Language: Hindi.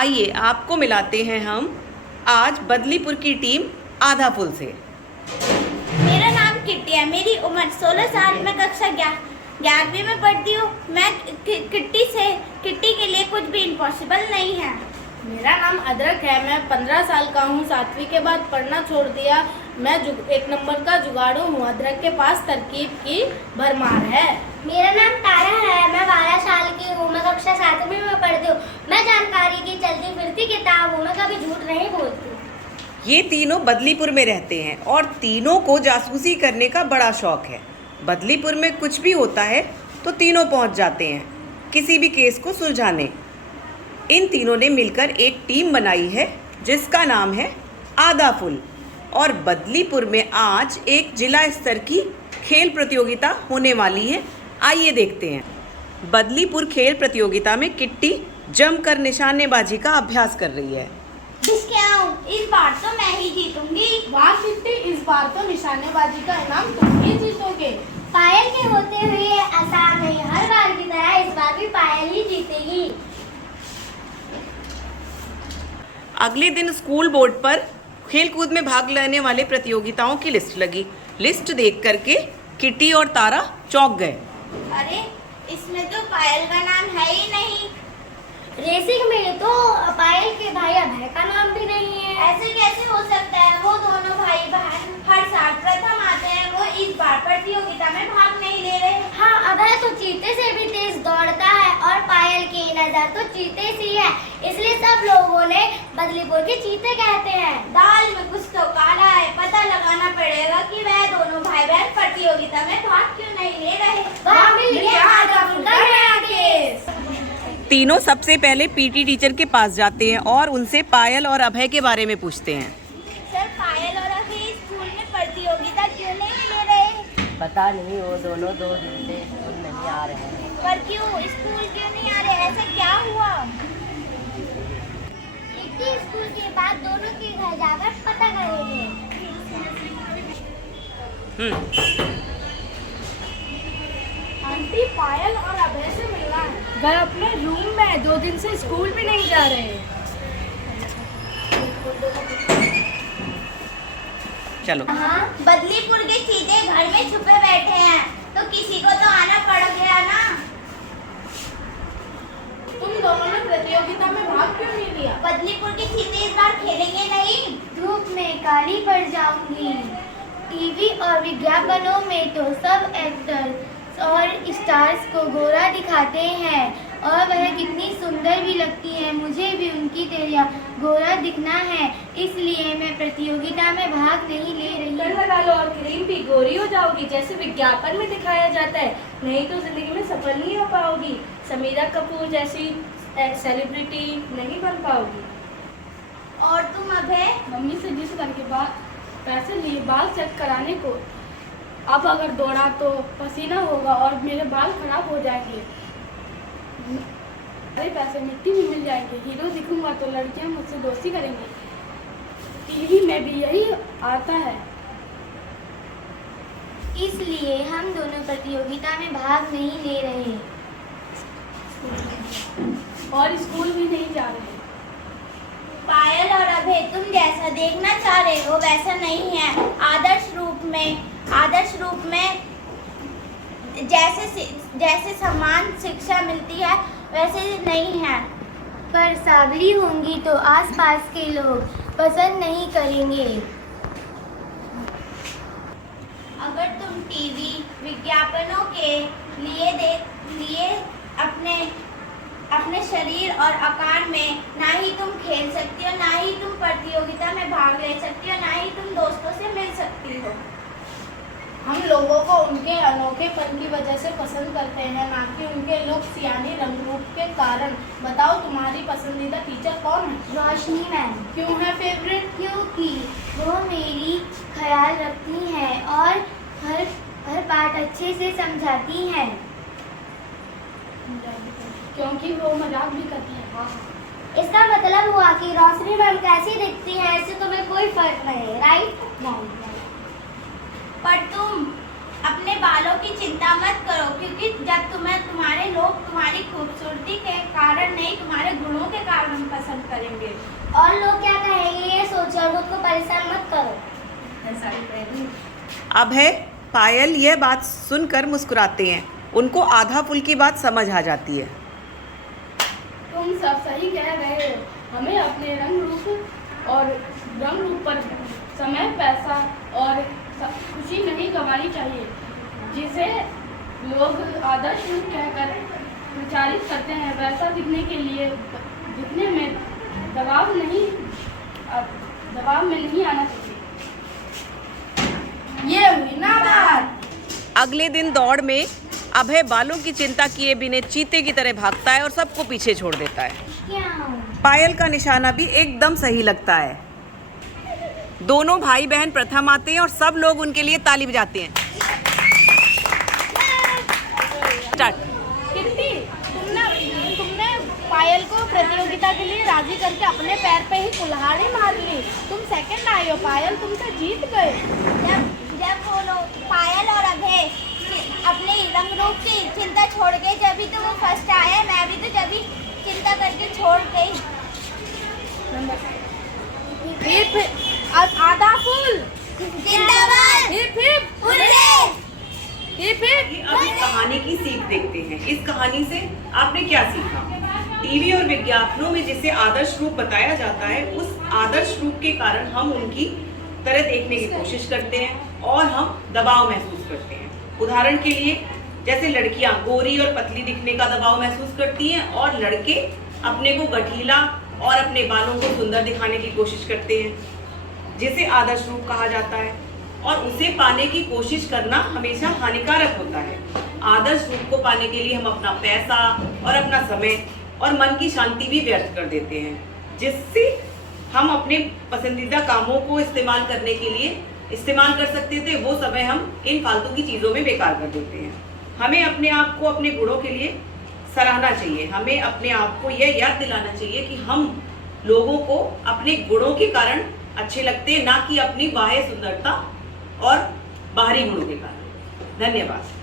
आइए आपको मिलाते हैं हम आज बदलीपुर की टीम आधापुल से। मेरा नाम किट्टी है। मेरी उम्र 16 साल। मैं कक्षा 11वीं में पढ़ती हूँ। मैं किट्टी के लिए कुछ भी इम्पॉसिबल नहीं है। मेरा नाम अदरक है। मैं 15 साल का हूँ। 7वीं के बाद पढ़ना छोड़ दिया। मैं 1 नंबर का जुगाड़ू हूँ। अदरक के पास तरकीब की भरमार है। मेरा नाम तारा है। मैं 12 साल की हूँ। मैं कक्षा 7वीं में पढ़ती हूँ। मैं जानकारी की चलती फिरती किताब हूँ। मैं कभी झूठ नहीं बोलती। ये तीनों बदलीपुर में रहते हैं और तीनों को जासूसी करने का बड़ा शौक है। बदलीपुर में कुछ भी होता है तो तीनों पहुंच जाते हैं किसी भी केस को सुलझाने। इन तीनों ने मिलकर एक टीम बनाई है जिसका नाम है आधापुल। और बदलीपुर में आज एक जिला स्तर की खेल प्रतियोगिता होने वाली है। आइए देखते हैं। बदलीपुर खेल प्रतियोगिता में किट्टी जमकर निशानेबाजी का अभ्यास कर रही है। इस बार तो मैं ही जीतूंगी। वाह किट्टी, इस बार तो निशानेबाजी का इनाम तुम ही जीतोगे। पायल के होते हुए आसान नहीं। हर बार की तरह इस बार भी पायल ही जीतेगी। अगले दिन स्कूल बोर्ड पर खेलकूद में भाग लेने वाले प्रतियोगिताओं की लिस्ट लगी। लिस्ट देख करके किट्टी और तारा चौंक गए। अरे, इसमें तो पायल का नाम है ही नहीं। रेसिंग में तो पायल के भाई अभय का नाम भी नहीं है। ऐसे कैसे हो सकता है? वो दोनों भाई बहन हर साल प्रथम आते हैं। वो इस बार प्रतियोगिता में भाग नहीं ले रहे। हाँ, अभय तो चीते से भी तेज दौड़ता है और पायल की नजर तो चीते सी है, इसलिए सब लोगों ने बदलीपुर के चीते कहते हैं। दाल में कुछ तो काला है। पता लगाना पड़ेगा कि वह दोनों भाई बहन प्रतियोगिता में भाग क्यों नहीं ले रहे। वह मिल गया आधापुल का नया केस। तीनों सबसे पहले पीटी टीचर के पास जाते हैं और उनसे पायल और अभय के बारे में पूछते हैं। सर, पायल और अभय स्कूल में प्रतियोगिता क्यों नहीं ले रहे? पता नहीं, वो दोनों 2 दिन से स्कूल नहीं आ रहे हैं। पर क्यों? स्कूल क्यों नहीं आ रहे? ऐसा क्या हुआ? किट्टी स्कूल के बाद दोनों के घर जाकर पता करेंगे। आंटी, पायल और अभय से मिलना है। वह अपने रूम में 2 दिन से स्कूल भी नहीं जा रहे। चलो। हाँ, बदलीपुर के चीते घर में छुपे बैठे हैं तो किसी को तो आना पड़ गया ना। तुम दोनों ने प्रतियोगिता में भाग क्यों नहीं लिया? बदलीपुर के चीते इस बार खेलेंगे नहीं। धूप में काली पड़ जाऊंगी। टीवी और विज्ञापनों में तो सब एक्टर्स और स्टार्स को गोरा दिखाते हैं और वह कितनी सुंदर भी लगती है। मुझे भी उनकी तरह गोरा दिखना है, इसलिए मैं प्रतियोगिता में भाग नहीं ले रही। लगा लो और क्रीम भी गोरी हो जाओगी जैसे विज्ञापन में दिखाया जाता है। नहीं तो जिंदगी में सफल नहीं हो पाओगी। समीरा कपूर जैसी सेलिब्रिटी नहीं बन पाओगी। और तुम अभय? मम्मी से जिस करके पैसे लिए बाल सेट कराने को। अब अगर दौड़ा तो पसीना होगा और मेरे बाल खराब हो जाएंगे। मेरे पैसे मिट्टी में मिल जाएंगे। हीरो दिखूंगा तो लड़कियां मुझसे दोस्ती करेंगी। टीवी में भी यही आता है। इसलिए हम दोनों प्रतियोगिता में भाग नहीं ले रहे और स्कूल भी नहीं जा रहे। पायल और अभय, तुम जैसा देखना चाह रहे हो वैसा नहीं है। आदर्श रूप में जैसे समान शिक्षा मिलती है वैसे नहीं है। पर सावली होंगी तो आसपास के लोग पसंद नहीं करेंगे। अगर तुम टीवी विज्ञापनों के लिए अपने शरीर और आकार में ना ही तुम खेल सकती हो, ना ही तुम प्रतियोगिता में भाग ले सकती हो, ना ही तुम दोस्तों से मिल सकती हो। हम लोगों को उनके अनोखेपन की वजह से पसंद करते हैं, ना कि उनके लुक्स यानी रंग रूप के कारण। बताओ, तुम्हारी पसंदीदा टीचर कौन है? रोशनी मैम। क्यों है फेवरेट? क्योंकि वो मेरी ख्याल रखती हैं और हर बात अच्छे से समझाती हैं। क्योंकि वो मजाक भी करती है। हाँ, इसका मतलब हुआ कि रोशनी मैम कैसी दिखती है इससे तुम्हें कोई फर्क नहीं, राइट? पर तुम अपने बालों की चिंता मत करो, क्योंकि जब तुम्हारे लोग तुम्हारी खूबसूरती के कारण नहीं, तुम्हारे गुणों के कारण पसंद करेंगे। और लोग क्या कहेंगे ये सोचकर खुद को परेशान मत करो। अभय, पायल यह बात सुनकर मुस्कुराते हैं। उनको आधा पुल की बात समझ आ जाती है। तुम सब सही कह रहे हो। हमें अपने रंग रूप पर समय, पैसा और खुशी नहीं गंवानी चाहिए, जिसे लोग आदर्श रूप कहकर प्रचारित करते हैं। वैसा दिखने के लिए दिखने में दबाव में नहीं आना चाहिए। ये हुई ना बात। अगले दिन दौड़ में अभय बालों की चिंता किए बिना चीते की तरह भागता है और सबको पीछे छोड़ देता है। पायल का निशाना भी एकदम सही लगता है। दोनों भाई बहन प्रथम आते हैं और सब लोग उनके लिए ताली बजाते हैं। स्टार्ट। किट्टी, तुमने पायल को प्रतियोगिता के लिए राजी करके अपने पैर पे ही कुल्हाड़ी मार ली। तुम सेकंड आई हो पायल, तुमसे जीत गए। जब वो लोग पायल और अभय अपने रंग रूप की चिंता छोड़ गए, जब तो वो फर्स्ट आया। मैं भी तो जब चिंता करके छोड़ गई। आधा फूल जिंदाबाद, hip hip hurray. Hip hip. अब इस कहानी की सीख देखते हैं। इस कहानी से आपने क्या सीखा? टीवी और विज्ञापनों में जिसे आदर्श रूप बताया जाता है, उस आदर्श रूप के कारण हम उनकी तरह देखने की कोशिश करते हैं और हम दबाव महसूस करते हैं। उदाहरण के लिए, जैसे लड़कियां गोरी और पतली दिखने का दबाव महसूस करती हैं और लड़के अपने को गठीला और अपने बालों को सुंदर दिखाने की कोशिश करते हैं, जिसे आदर्श रूप कहा जाता है। और उसे पाने की कोशिश करना हमेशा हानिकारक होता है। आदर्श रूप को पाने के लिए हम अपना पैसा और अपना समय और मन की शांति भी व्यर्थ कर देते हैं, जिससे हम अपने पसंदीदा कामों को इस्तेमाल करने के लिए इस्तेमाल कर सकते थे, वो समय हम इन फालतू की चीज़ों में बेकार कर देते हैं। हमें अपने आप को अपने गुणों के लिए सराहना चाहिए। हमें अपने आप को यह याद दिलाना चाहिए कि हम लोगों को अपने गुणों के कारण अच्छे लगते हैं, ना कि अपनी बाह्य सुंदरता और बाहरी गुणों के कारण। धन्यवाद।